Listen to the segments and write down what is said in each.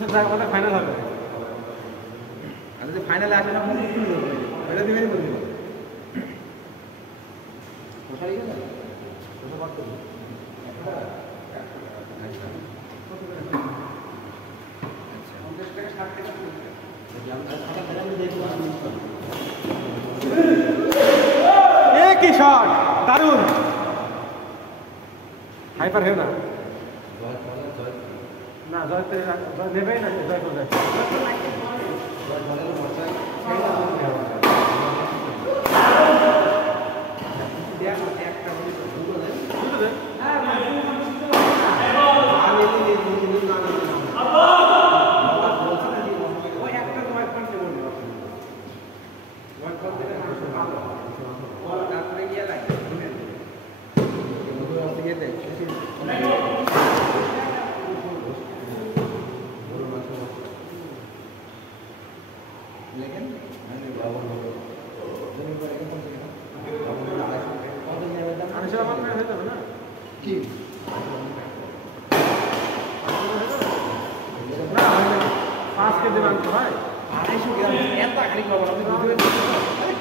আমাদের ফাইনাল হবে। আর যদি ফাইনালে আসে না এটা দিবেন বলবো কোথায় গেল কোথায় বাদ করব কি শট দারুণ হাইপার হেও না না জয় নেবেই না জয় করে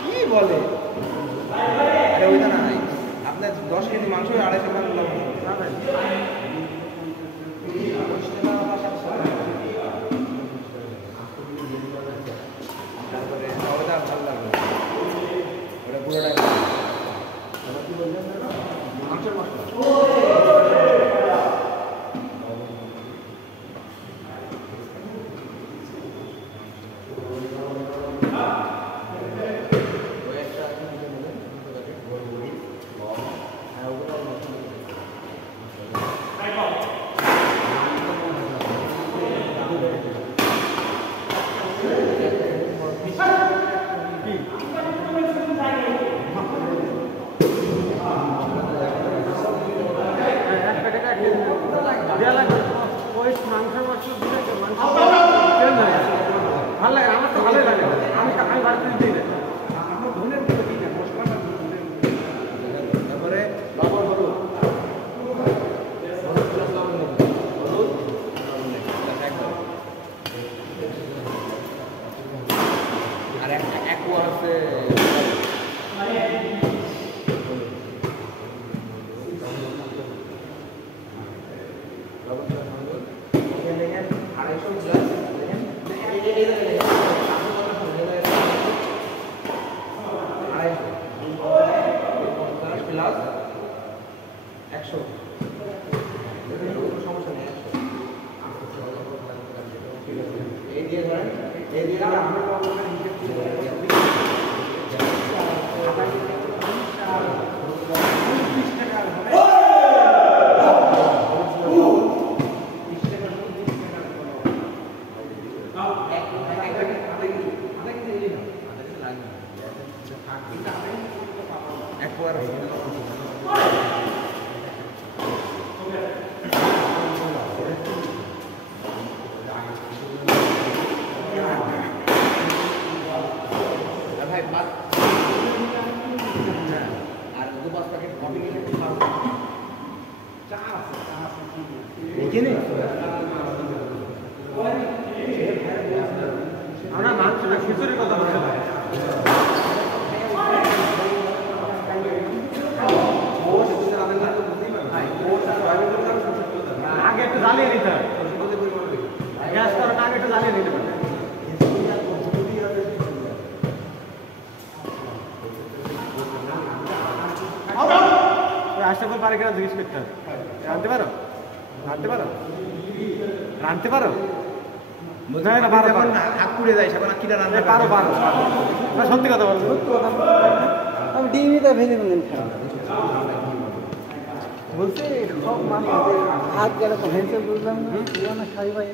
কি বলে আপনার 10 কেজি মাংস 250 গ্রাম লবণ তারপরে ওটা ভালো লাগবে ওটা পুরোটাই কি বললেন মাংসের সত্যি কথা বলবো আমি ডিমিটা ভেঙে নিলেন বলছি সব মানুষ হাত গেলে তো ভেঙে বুঝলাম না সাই ভাই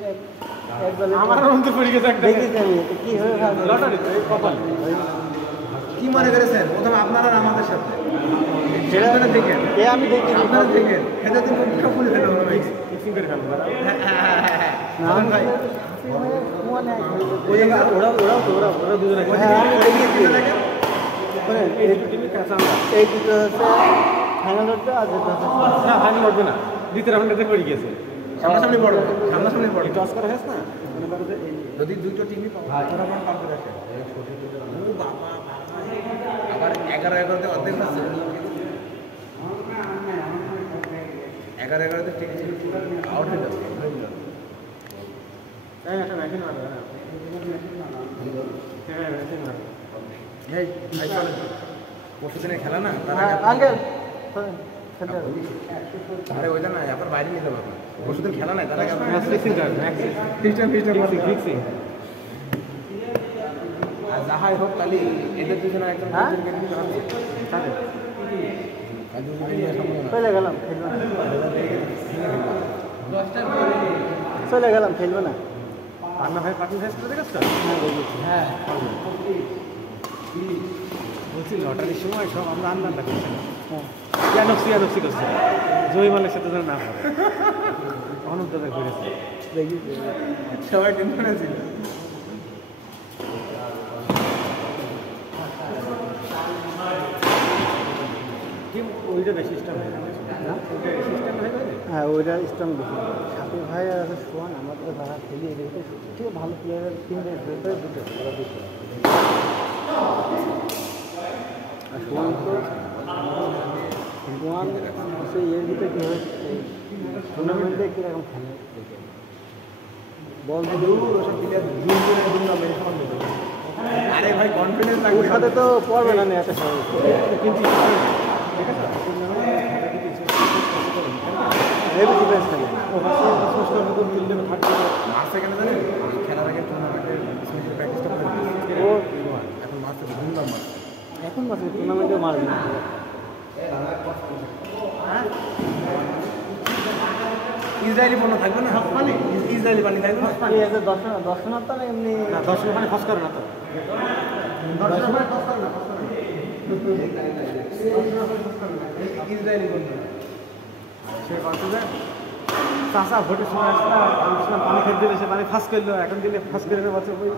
আমার অন্ত পড়ে গেছে একটা দেখেছি আমি কি হয়ে গেল লটারি তো এই কপাল কি মনে করেছেন প্রথম আপনারা আমাদের সাথে সেটা দেখেন এ আমি দেখি আপনারা দেখেন এটা তো মুখটা ফুলে ফেলে হলো ভাই ফিক্সিং করে ফেলো না ভাই ওরা দুজনে এই দুটো হচ্ছে ফাইনাল উঠবে আর যেটা হচ্ছে না ফাইনাল উঠবে না দ্বিতীয় রাউন্ডে পড়ে গিয়েছে সামনাসামনি বড় সামনাসামনি বড় টস করা হয়েছে না মনে করো যে এই যদি দুটো টিমই ওরা কোন কাম করে আসে ও বাবা আবার 11-11 তে অর্ধেক আছে 11-11 তে ঠিক আছে আউট হয়ে যাবে এই একটা ম্যাচিং মারবে না হ্যাঁ ম্যাচিং মারবে এই ভাই চল পরশুদিনের খেলা না আঙ্কেল আরে ওইটা না এখন বাইরে নিতে পারবো পরশুদিন খেলা নাই তার আগে ম্যাচ ফিক্সিং কর ম্যাচ ফিক্সড ফিক্সিং আর যাহাই হোক তাহলে এদের দুজনে একদম হ্যাঁ? চলে গেলাম খেলবো না চলে গেলাম খেলবো না পান্না ভাই পার্টি ফেস করে দেখেছ হ্যাঁ দেখেছি হ্যাঁ বলছি লটারির সময় সব আমরা আন্দাজটা করছিলাম হ্যাঁ ইয়ানফসি করছে জয়ী মালের সাথে যেন না পারে অনন্ত দাদা ঘুরেছে দেখেছি সবাই টেনশনে ছিল টিম ওইটা বেশি সিস্টেম হয়ে যাবে না? সিস্টেম হয়ে যাবে হ্যাঁ ওইটা স্ট্রং বেশি সাথে ভাই আর আছে সোয়ান আমাদের যারা খেলি এদেরকে ঠিক ভালো প্লেয়ারের তিনটে দুটো ওরা দুটো আর সোয়ান তো সোয়ান সেই এর ভিতরে কী হয় টুর্নামেন্টে কীরকম খেলে বল ওসব প্লেয়ার দুর্গা মেরে সমান দেবে আরে ভাই কনফিডেন্স ওর লাগবে সাথে তো পড়বে না এত সহজ কিন্তু ঠিক আছে হেভি ডিফেন্স খেলে মার্চ সেকেন্ডে জানেন খেলার আগে টুর্নামেন্টের স্পেশাল প্র্যাকটিসটা করে ও এখন মার্চে ধুমধাম মার্চ এখন মাসে টুর্নামেন্টেও মারবে না ইসরায়েলি পণ্য থাকবে না ইসরায়েলি পানি থাকবে না এই আছে দর্শনার্থ না এমনি না 10 ওখানে খস করে না তো ইসরায়েলি পণ্য সে বলতে যে চাষা ভোটের সময় আসলে আমি ছিলাম পানি খেতে দিলে সে পানি ফাঁস করলো এখন দিলে ফাঁস করে না বলছে ওই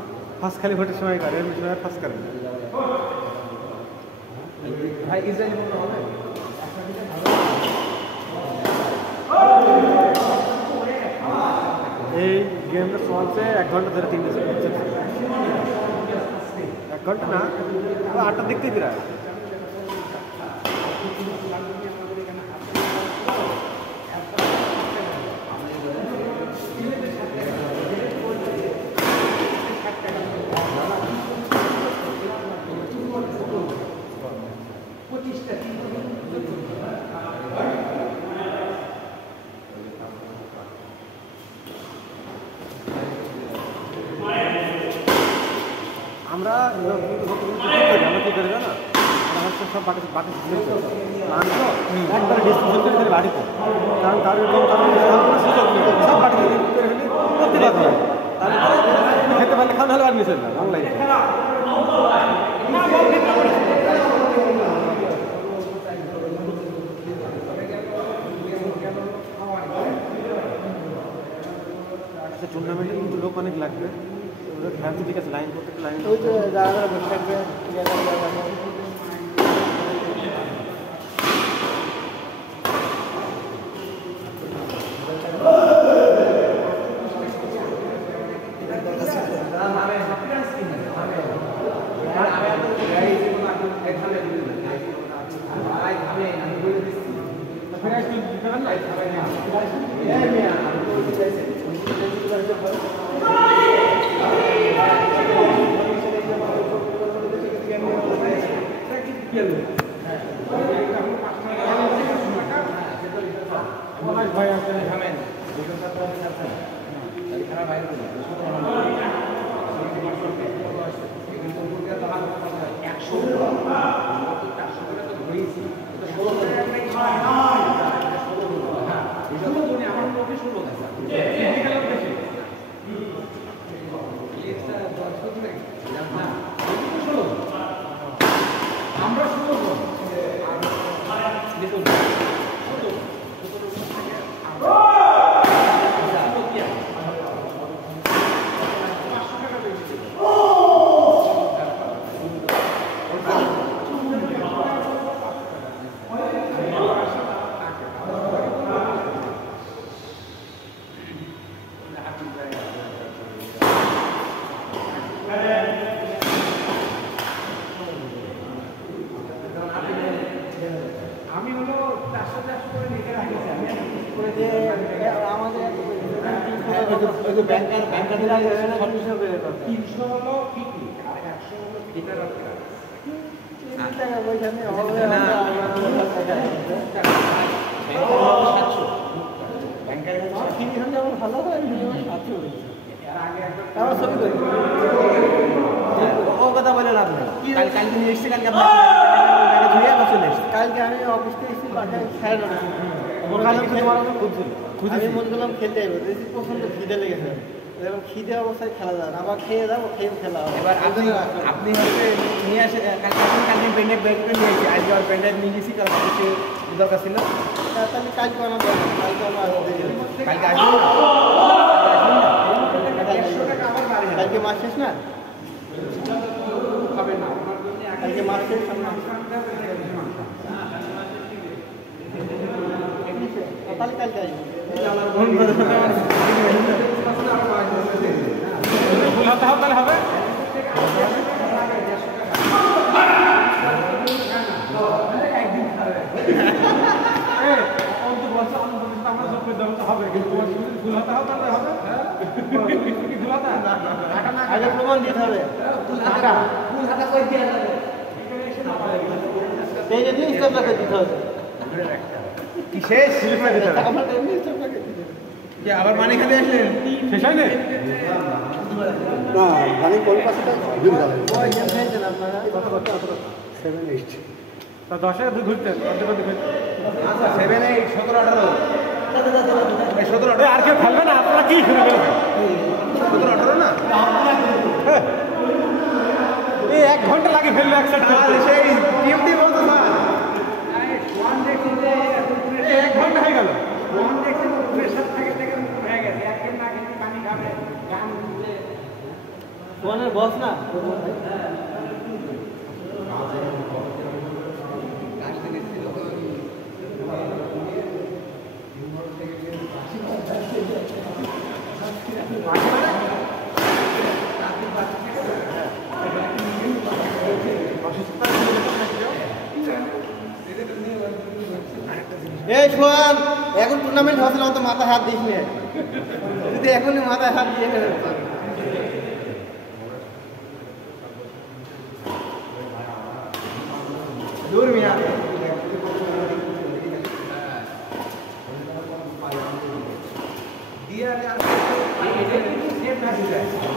ফাঁস খালি ভোটের সময় করে এমনি সময় ফাঁস করে না ভাই ইসরায়েলি পণ্য হবে এই গেমটা চলছে 1 ঘন্টা ধরে 3 বছর 1 ঘন্টা না 8টার দিক থেকে প্রায় আমরা কি করি জানো আমরা হচ্ছে সব বাটি বাটি আনলো একবারে ডিস্ট্রিবিউশন করে ফেলে বাড়িতে কারণ কারোর কম কারণ সুযোগ নেই সব বাটি করে ফেলি করতে পারবে তাহলে খেতে পারলে খাওয়া হলে আর মিশে না অনলাইনে আচ্ছা টুর্নামেন্টে কিন্তু লোক অনেক লাগবে ওদের ফ্যান্সি ঠিক আছে লাইন করতে লাইন ওই যে যারা যারা বসে থাকবে ভাই আছে ভালো হয় ও কথা বলে লাভ নেই। কালকে নিয়ে এসছি, কালকে কালকে আমি অফিস থেকে এসেছি বাসায় সাড়ে 9টা। আমি মনে করলাম খেলতে যাবো, দেখছি প্রচন্ড খিদে লেগেছে। এবং খিদে অবস্থায় খেলা যায় না, আবার খেয়ে যাবো, খেয়ে খেলা হবে। এবার আপনি হচ্ছে নিয়ে আসে কালকে পেন্ডাইভ ব্যাগ করে নিয়ে এসেছি, আজকে আমার পেন্ডাইভ নিয়ে গেছি, কারণ কিছু দরকার ছিল। তাহলে কালকে আমার দরকার, কালকে আমার কালকে আসবেন না? কালকে মাস শেষ না, কালকে মাস শেষ তাহলে কালকে আসবো। তাহলে হবে আগে প্রমাণ দিতে হবে। এই যে স্টাফটাকে দিতে হবে। কি শেষ? আমার স্টাফটাকে দিতে হবে। যে আবার মানে খেতে আসলেন? শেষ হয় না? মানে কলকাতাটা ওই গেম খেলছেন আপনারা? তা 10-এ ঘুরতেন, আচ্ছা 7, 8, 17, 18 এই 17, 18 আর কেউ খেলবে না? আপনারা কি শুরু করবেন? 17, 18 না? এই 1 ঘন্টা লাগে ফেললে এক সেট করতে। সেই টিএমটি বলতো না? 1 ঘন্টা হয়ে গেল। তোমার বস না? এই শোন, এখন টুর্নামেন্ট হচ্ছে না, তো মাথায় হাত দিস নে। যদি এখনই মাথায় হাত দিয়ে নেবে দূর মিয়া।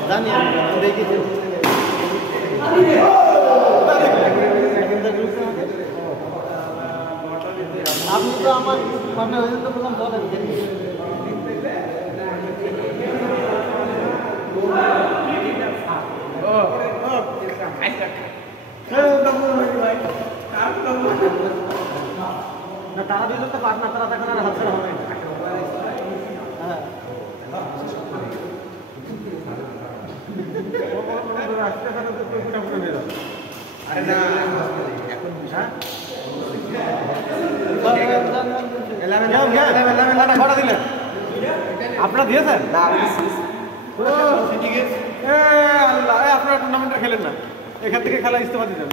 জানি আমি দেখেছি। আপনি তো আমার মানে ওই জন্য তো বললাম বলেন না, তারা দুজন তো পার্টনার, তারা দেখেন আর হাত ছাড়া হবে না। হ্যাঁ আরে না এখন হ্যাঁ আপনারা দিয়েছেন? না আল্লাহ, আপনারা টুর্নামেন্টে খেলেন না, এখান থেকে খেলা ইস্তফা দিতেন।